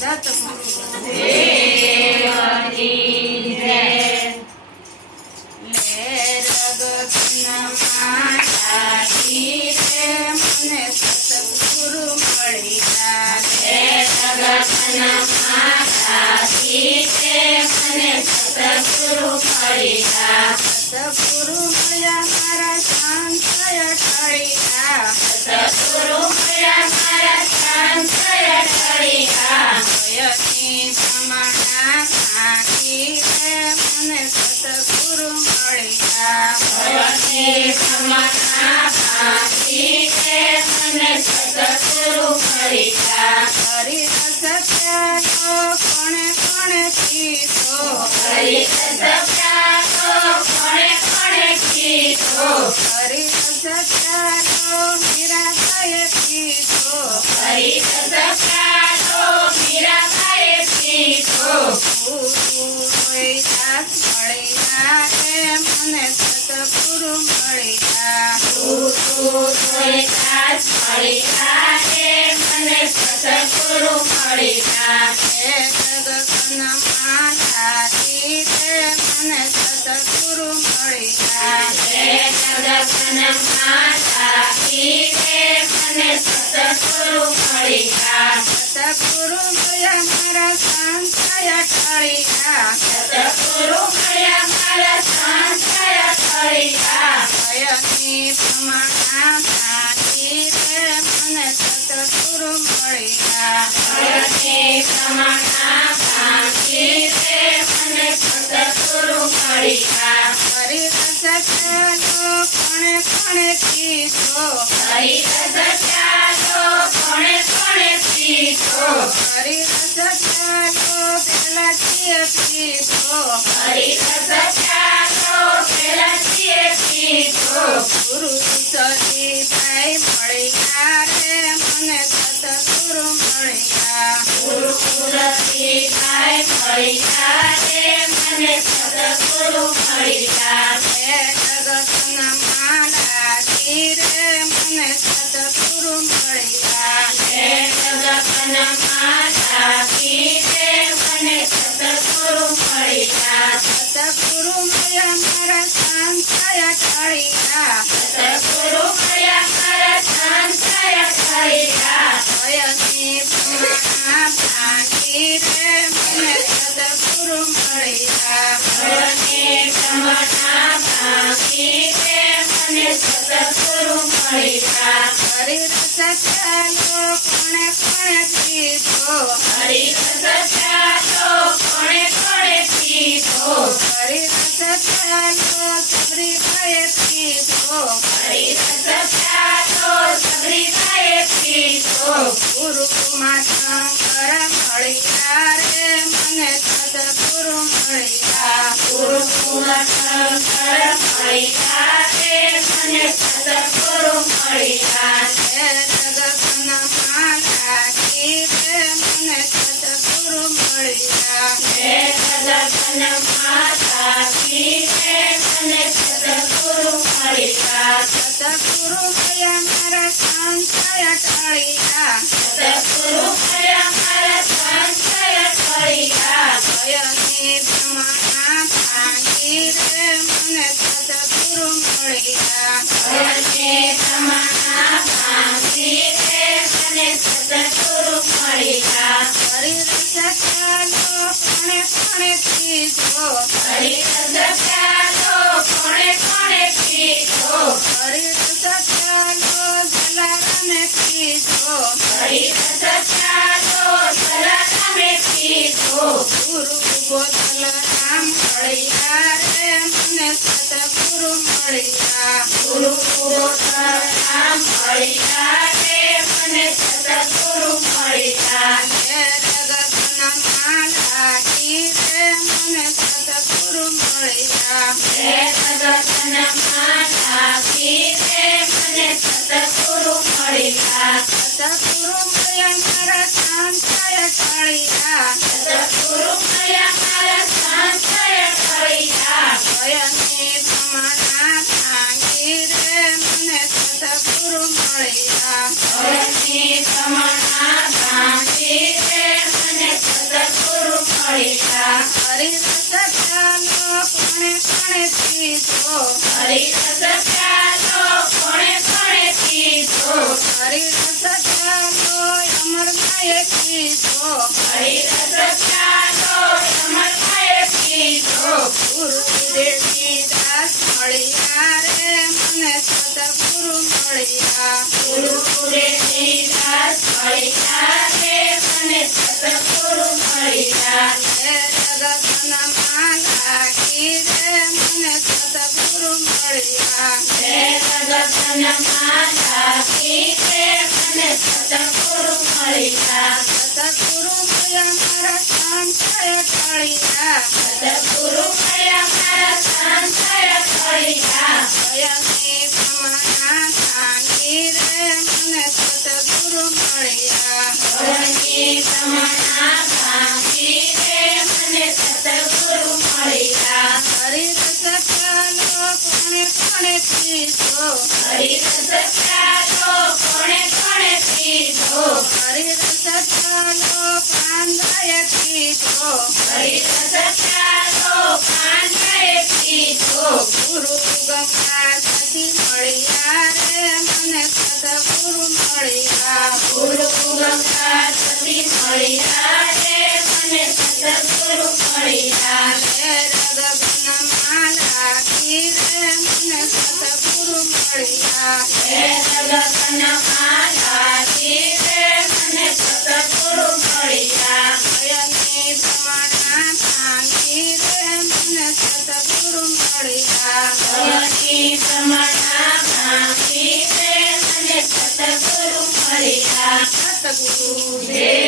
દેવની જય. લે રગતનમાં જાતી રે મને સતગુરુ મળી ગયા. લે રગતનમાં જાતી રે મને સતગુરુ મળી ગયા. સતગુરુ મળ્યા મારા સંશય ટળ્યા. સતગુરુ મળ્યા મારા સંશય ટળ્યા. ભયની તમારા ખાંકી રે મને સતગુરુ મળ્યા. ભયની તમારા ખાંકી રે મને સતગુરુ મળ્યા. કરી સત્યાનો કોણે કોણે કીધો. કરી સત્યાનો કોણે કોણે કીધો. કરી સત્યાનો મીરાબાઈએ પીધો. કરી સત્યાનો મીરાબાઈએ પીધો. ગુરુએ દાસ મળ્યા રે મને સતગુરુ મળ્યા. ગુરુએ દાસ મળ્યા રે મને સતગુરુ મળ્યા. હે જગતમાં જાતી રે મને સતગુરુ મળ્યા. હે જગતમાં જાતી રે મને સતગુરુ મળ્યા. સતગુરુ મળ્યા મારા સંશય ટળ્યા. સતગુરુ મળ્યા મારા સંશય ટળ્યા. ભયની પ્રમાણા જાતી રે મને સતગુરુ મળ્યા. ભયની પ્રમાણા જાતી રે મને સતગુરુ મળ્યા. કરી સત્યાનો કોણે કોણે કીધો. કરી સત્યાનો કોણે કોણે કીધો. કરી સત્યાનો પેલાથી કીધો. કરી સત્યાનો પેલાથી કીધો. ગુરુ સતીભાઈ મળ્યા રે મને સતગુરુ મળ્યા. ગુરુ સતીભાઈ મળ્યા રે મને સતગુરુ મળ્યા. હે જગતમાં લાગી રે મને સતગુરુ મળ્યા. હે જગતમાં લાગી રે મને સતગુરુ મળ્યા. સતગુરુ મળ્યા મારા સંશય ટળ્યા. સતગુરુ મળ્યા મારા સંશય ટળ્યા. ભયની પ્રમાણા ભાંગી રે મને સતગુરુ મળ્યા. ભયની પ્રમાણા ભાંગી રે મને સતગુરુ મળ્યા. કરી સત્યાનો કોણે કોણે કીધો. કરી સત્યાનો કોણે કોણે કીધો. કરી સત્યાનો સબરીબાઈએ પીધો. કરી સત્યાનો સબરીબાઈએ પીધો. ગુરુમાં શંકર મળ્યા રે મને સતગુરુ મળ્યા. ગુરુમાં શંકર મળ્યા રે મને સતગુરુ મળ્યા. હે જગતમાં લાગી રે મને સતગુરુ મળ્યા. હે જગતમાં લાગી રે મને સતગુરુ મળ્યા. સતગુરુ મળ્યા મારા સંશય ટળ્યા. સતગુરુ મળ્યા મારા સંશય ટળ્યા. ભયની પ્રમાણા ભાંગી રે મને સતગુરુ મળ્યા. ભયની પ્રમાણા ભાંગી રે મને સતગુરુ મળ્યા. કરી સત્યાનો કોણે કોણે કીધો. કરી સત્યાનો કોણે કોણે કીધો. કરી સત્યાનો જલારામે કીધો. કરી સત્યાનો જલારામે કીધો. ગુરુ ગોસલરામ મળ્યા રે મને સતગુરુ મળ્યા. ગુરુ ગોસલરામ મળ્યા રે મને સતગુરુ મળ્યા. હે જગતમાં લાગી રે મને સતગુરુ મળ્યા. હે જગતમાં લાગી રે મને સતગુરુ મળ્યા. સતગુરુ મળ્યા મારા સંશય ટળ્યા. સતગુરુ મળ્યા મારા સંશય ટળ્યા. ભયની પ્રમાણા ભાંગી રે મને સતગુરુ મળ્યા. ભયની પ્રમાણા ભાંગી રે મને સમર્થાએ કીધો હરિરસ પ્યાલો સમર્થાએ પીધો ગુરુદેવની દાસ મળ્યા રે મને સદગુરુ મળ્યા ગુરુદેવની દાસ મળ્યા રે મને સદગુરુ મળ્યા હે જગતમાં લાગી રે મને સદગુરુ મળ્યા હે જગતમાં લાગી રે મને સદગુરુ મળ્યા સદગુરુ મળ્યા મારા સંતએ ટળ્યા સદગુરુ મળ્યા મારા સંતય ફળ્યા સ્વયંની પ્રમાણા ધાંગી રે મને સદગુરુ મળ્યા ભવની પ્રમાણા ભાંગી રે મને સદગુરુ મળ્યા હરિરસ પ્યાલો કોણે કોણે પીધો હરિરસ પ્યાલો કોણે કોણે પીધો હરિરસ પ્યાલો પાંડાએ પીધો હરિરસ પ્યાલો પાંડવે પીધો ગુરુ ગંગા સતી મળ્યા રે મને સદગુરુ મળ્યા ગુરુ ગંગા સતી મળ્યા રે મને સદગુરુ મળ્યા હે જગતમાં લાગી રે મને સદગુરુ મળ્યા હે જગતમાં લાગી રે મને સદગુરુ મળ્યા સ્વયંની પ્રમાણા ભાંગી રે મને સદગુરુ મળ્યા ભવની પ્રમાણા ભાંગી રે મને સદગુરુ મળ્યા સદગુરુ દેવ